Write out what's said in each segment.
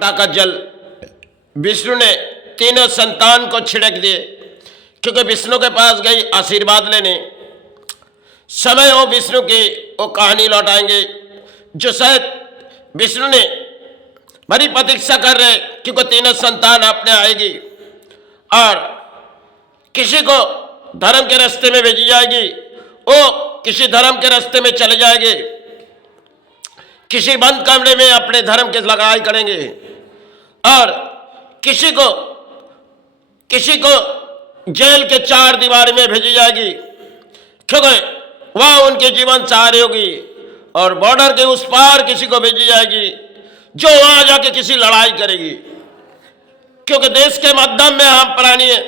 लोटा का जल विष्णु ने तीनों संतान को छिड़क दिए, क्योंकि विष्णु के पास गई आशीर्वाद लेने। समय हो विष्णु की वो कहानी लौटाएंगे, जो शायद विष्णु ने बड़ी प्रतीक्षा कर रहे, क्योंकि तीनों संतान अपने आएगी और किसी को धर्म के रास्ते में भेजी जाएगी, वो किसी धर्म के रास्ते में चले जाएंगे, किसी बंद कमरे में अपने धर्म की लड़ाई करेंगे और किसी को जेल के 4 दीवार में भेजी जाएगी, क्योंकि वह उनके जीवन सहारे होगी। और बॉर्डर के उस पार किसी को भेजी जाएगी, जो वहां जाके किसी लड़ाई करेगी, क्योंकि देश के माध्यम में हम प्राणी हैं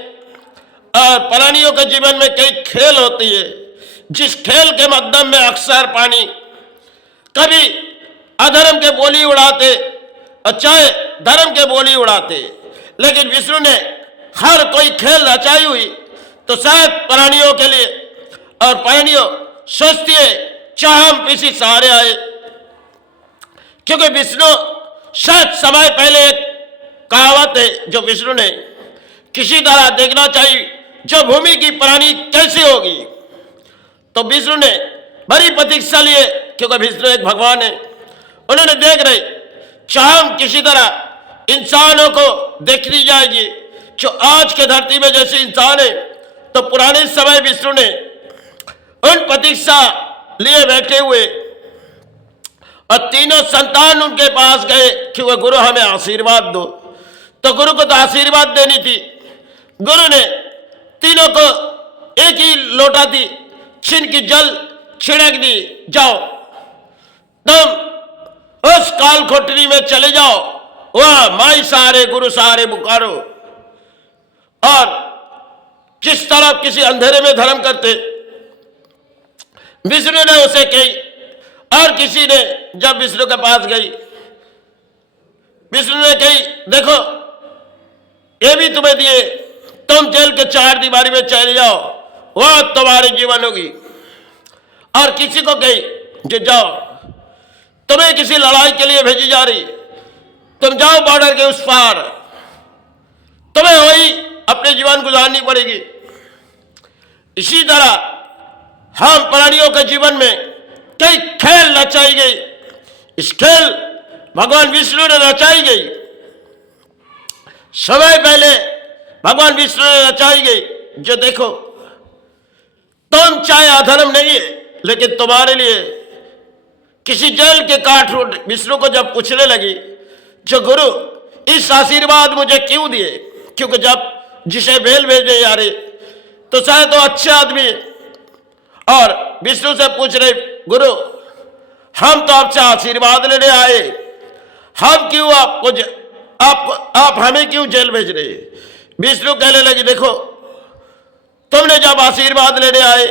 और प्राणियों के जीवन में कई खेल होती है, जिस खेल के माध्यम में अक्सर प्राणी कभी अधर्म के बोली उड़ाते और चाहे धर्म के बोली उड़ाते, लेकिन विष्णु ने हर कोई खेल रचाई हुई तो शायद प्राणियों के लिए, और प्राणियों सोचती है चाहे हम किसी सहारे आए, क्योंकि विष्णु शायद समय पहले एक कहावत है जो विष्णु ने किसी तरह देखना चाहिए जो भूमि की प्राणी कैसी होगी, तो विष्णु ने बड़ी प्रतीक्षा लिए, क्योंकि विष्णु एक भगवान है। उन्होंने देख रहे चाहे हम किसी तरह इंसानों को देखनी जाएगी जो आज के धरती में जैसे इंसान है, तो पुराने समय विष्णु ने उन प्रतीक्षा लिए बैठे हुए और तीनों संतान उनके पास गए कि वह गुरु हमें आशीर्वाद दो। तो गुरु को तो आशीर्वाद देनी थी, गुरु ने तीनों को एक ही लोटा दी, छीन की जल छिड़क दी, जाओ तुम उस काल कोठरी में चले जाओ, वह माई सहारे गुरु सहारे पुकारो। और जिस तरह किसी अंधेरे में धर्म करते विष्णु ने उसे कही, और किसी ने जब विष्णु के पास गई, विष्णु ने कही देखो ये भी तुम्हें दिए, तुम जेल के 4 दीवारी में चले जाओ, वह तुम्हारे जीवन होगी। और किसी को कही जो जाओ तुम्हें किसी लड़ाई के लिए भेजी जा रही, तुम जाओ बॉर्डर के उस पार, तुम्हें वही अपने जीवन गुजारनी पड़ेगी। इसी तरह हम प्राणियों के जीवन में कई खेल रचाई गई, इस खेल भगवान विष्णु ने रचाई गई, समय पहले भगवान विष्णु ने रचाई गई, जो देखो तुम चाहे अधर्म नहीं है, लेकिन तुम्हारे लिए किसी जेल के काट रोड विष्णु को जब पूछने लगी जो गुरु इस आशीर्वाद मुझे क्यों दिए, क्योंकि जब जिसे बेल भेजे जा रहे तो शायद तो अच्छे आदमी, और विष्णु से पूछ रहे गुरु हम तो आपसे आशीर्वाद लेने आए, हम क्यों आप हमें क्यों जेल भेज रहे। विष्णु कहने लगे देखो तुमने जब आशीर्वाद लेने आए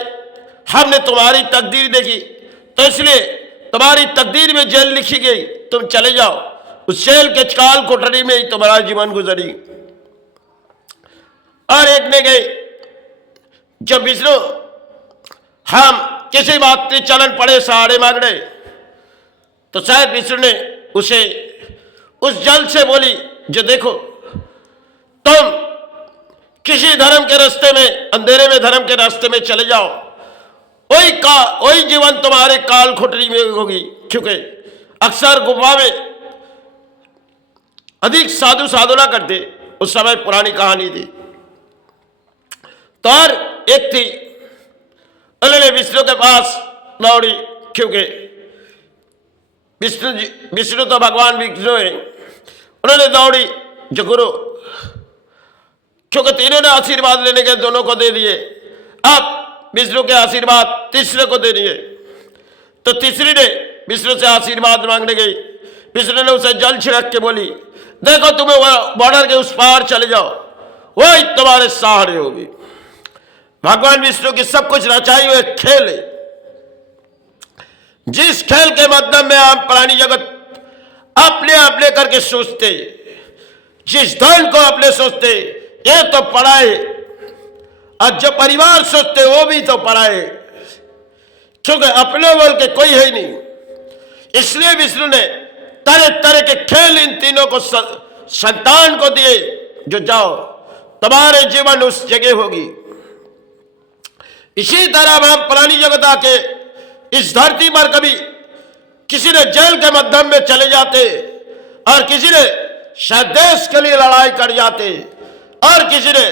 हमने तुम्हारी तकदीर देखी, तो इसलिए तुम्हारी तकदीर में जेल लिखी गई, तुम चले जाओ, उस जेल के काल कोठरी में ही तुम्हारा जीवन गुजरी। और एक ने गए जब विष्णु हम किसी बात के चलन पड़े सहारे मांग रहे, तो शायद विष्णु ने उसे उस जल से बोली जो देखो तुम किसी धर्म के रास्ते में, अंधेरे में धर्म के रास्ते में चले जाओ, वही जीवन तुम्हारे काल कोठरी में होगी, क्योंकि अक्सर गुफा में अधिक साधु साधना करते, उस समय पुरानी कहानी थी। तो और एक थी, उन्होंने विष्णु के पास दौड़ी, क्योंकि विष्णु तो भगवान विष्णु है, उन्होंने दौड़ी जो गुरु, क्योंकि तीनों ने आशीर्वाद लेने के दोनों को दे दिए, अब विष्णु के आशीर्वाद तीसरे को दे दिए। तो तीसरी ने विष्णु से आशीर्वाद मांगने गई, विष्णु ने उसे जल छिड़क के बोली देखो तुम्हें बॉर्डर के उस पार चले जाओ, वही तुम्हारे सहारे होगी। भगवान विष्णु की सब कुछ रचाई हुए खेल है, जिस खेल के माध्यम में हम प्राणी जगत अपने अपने करके सोचते, जिस धन को अपने सोचते ये तो पड़ा है, और जो परिवार सोचते वो भी तो पड़ा है, क्योंकि अपने बोल के कोई है ही नहीं। इसलिए विष्णु ने तरह तरह के खेल इन तीनों को संतान को दिए, जो जाओ तुम्हारे जीवन उस जगह होगी। इसी तरह हम पुरानी जगत आके इस धरती पर कभी किसी ने जेल के माध्यम में चले जाते, और किसी ने शायद देश के लिए लड़ाई कर जाते, और किसी ने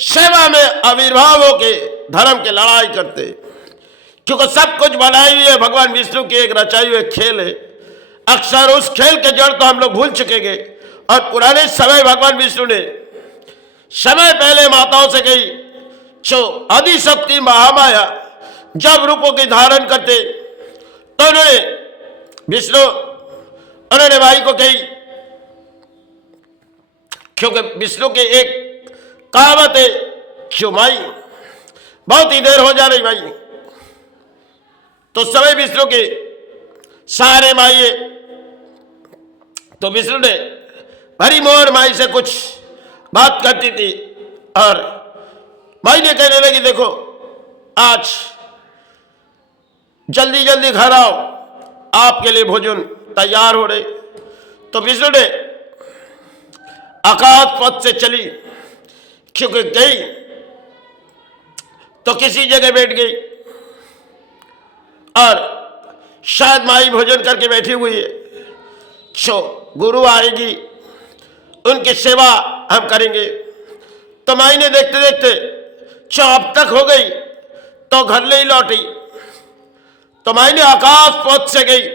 सेवा में आविर्भाव होके धर्म के लड़ाई करते, क्योंकि सब कुछ बनाई हुई है भगवान विष्णु की एक रचाई हुई खेल है। अक्सर उस खेल के जड़ तो हम लोग भूल चुकेंगे। और पुराने समय भगवान विष्णु ने समय पहले माताओं से कही, जो आदिशक्ति महामाया जब रूपों की धारण करते, तो उन्होंने भाई को कही, क्योंकि विष्णु की एक कहावत है, जो माई बहुत ही देर हो जा रही भाई, तो समय विष्णु के सारे माई है। तो विष्णु ने भरी मोर माई से कुछ बात करती थी, और माई ने कहने लगी, देखो आज जल्दी जल्दी घर आओ, आपके लिए भोजन तैयार हो रहे। तो विष्णु ने आकाश पथ से चली, क्योंकि गई तो किसी जगह बैठ गई, और शायद माई भोजन करके बैठी हुई है, जो गुरु आएगी उनकी सेवा हम करेंगे। तो माई ने देखते देखते जो अब तक हो गई, तो घर नहीं लौटी। तो माई ने आकाश पथ से गई,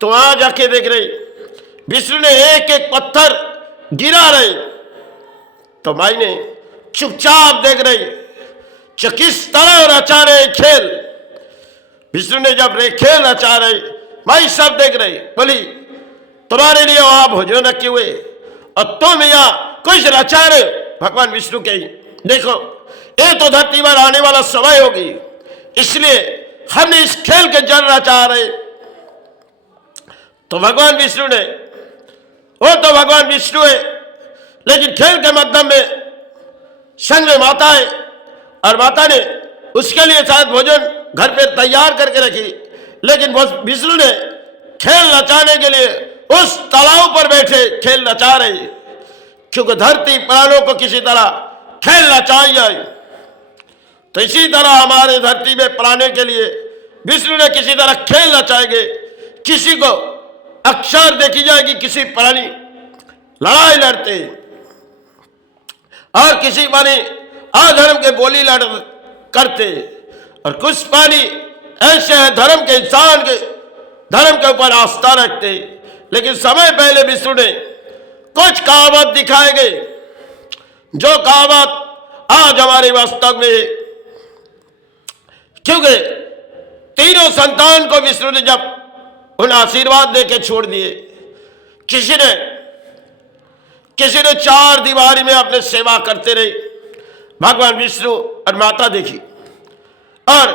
तो वहां जाके देख रही विष्णु ने एक एक पत्थर गिरा रहे। तो माई ने चुपचाप देख रही, जो किस तरह रचा रहे खेल। विष्णु ने जब खेल रचा रहे, माई सब देख रही, बोली तुम्हारे लिए वहां भोजन रखे हुए, और तुम यहाँ कुछ रचा रहे। भगवान विष्णु कही, देखो ये तो धरती पर आने वाला समय होगी, इसलिए हमने इस खेल के जड़ रचा रहे। तो भगवान विष्णु ने, वो तो भगवान विष्णु है, लेकिन खेल के माध्यम में संग में माता है, और माता ने उसके लिए शायद भोजन घर पे तैयार करके रखी, लेकिन विष्णु ने खेल रचाने के लिए उस तालाब पर बैठे खेल रचा रहे, क्योंकि धरती प्राणों को किसी तरह खेल रचाई जाए। तो इसी तरह हमारे धरती में प्राणों के लिए विष्णु ने किसी तरह खेल रचाएंगे। किसी को अक्सर देखी जाएगी किसी प्राणी लड़ाई लड़ते, और किसी प्राणी अधर्म के बोली लड़ करते, और कुछ प्राणी ऐसे हैं धर्म के इंसान के धर्म के ऊपर आस्था रखते। लेकिन समय पहले विष्णु ने कुछ कहावत दिखाए गए, जो कहावत आज हमारे वास्तव में है, क्योंकि तीनों संतान को विष्णु ने जब उन आशीर्वाद देके छोड़ दिए, किसी ने चार दीवारी में अपने सेवा करते रहे, भगवान विष्णु और माता देखी, और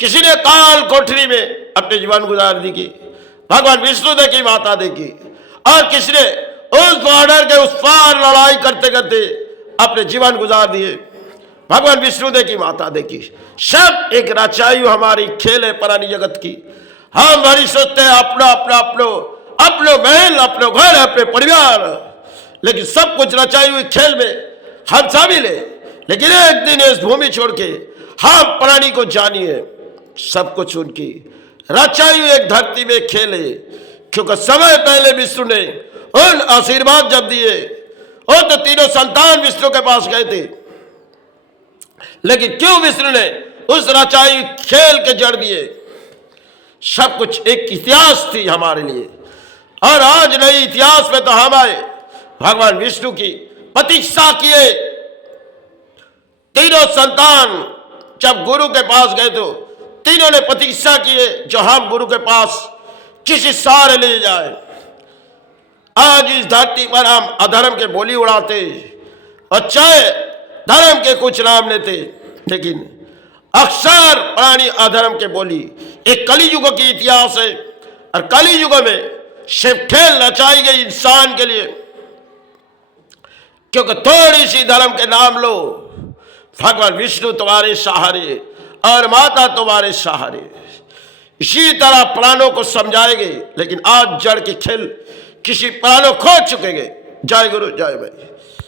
किसी ने काल कोठरी में अपने जीवन गुजार दी की, भगवान विष्णु देखी, माता देखी, और किसी ने उस बॉर्डर के उस पार लड़ाई करते करते अपने जीवन गुजार दिए, भगवान विष्णु देखी, माता देखी। सब एक रचाई हमारी खेल है पुरानी जगत की। हम बड़ी सोचते हैं अपनो महल, अपनो घर, अपने परिवार, लेकिन सब कुछ रचाई हुई खेल में हम शामिल है। लेकिन एक दिन इस भूमि छोड़ के हम प्राणी को जानिए, सब कुछ उनकी रचाई हुई एक धरती में खेल है। क्योंकि समय पहले विष्णु ने उन आशीर्वाद जब दिए, वो तो तीनों संतान विष्णु के पास गए थे, लेकिन क्यों विष्णु ने उस रचाई खेल के जड़ दिए? सब कुछ एक इतिहास थी हमारे लिए, और आज नई इतिहास में तो हम आए, भगवान विष्णु की प्रतीक्षा किए। तीनों संतान जब गुरु के पास गए तो तीनों ने प्रतीक्षा किए, जो हम गुरु के पास किसी सहारे ले जाए। आज इस धरती पर हम अधर्म के बोली उड़ाते, और चाहे धर्म के कुछ नाम लेते, लेकिन अक्सर प्राणी अधर्म के बोली। एक कली युग की इतिहास है, और कली युग में सिर्फ खेल रचाई गई इंसान के लिए, क्योंकि थोड़ी सी धर्म के नाम लो, भगवान विष्णु तुम्हारे सहारे और माता तुम्हारे सहारे। इसी तरह प्राणों को समझाएंगे, लेकिन आज जड़ के खेल किसी प्राणों खो चुकेंगे। जय गुरु जय भाई।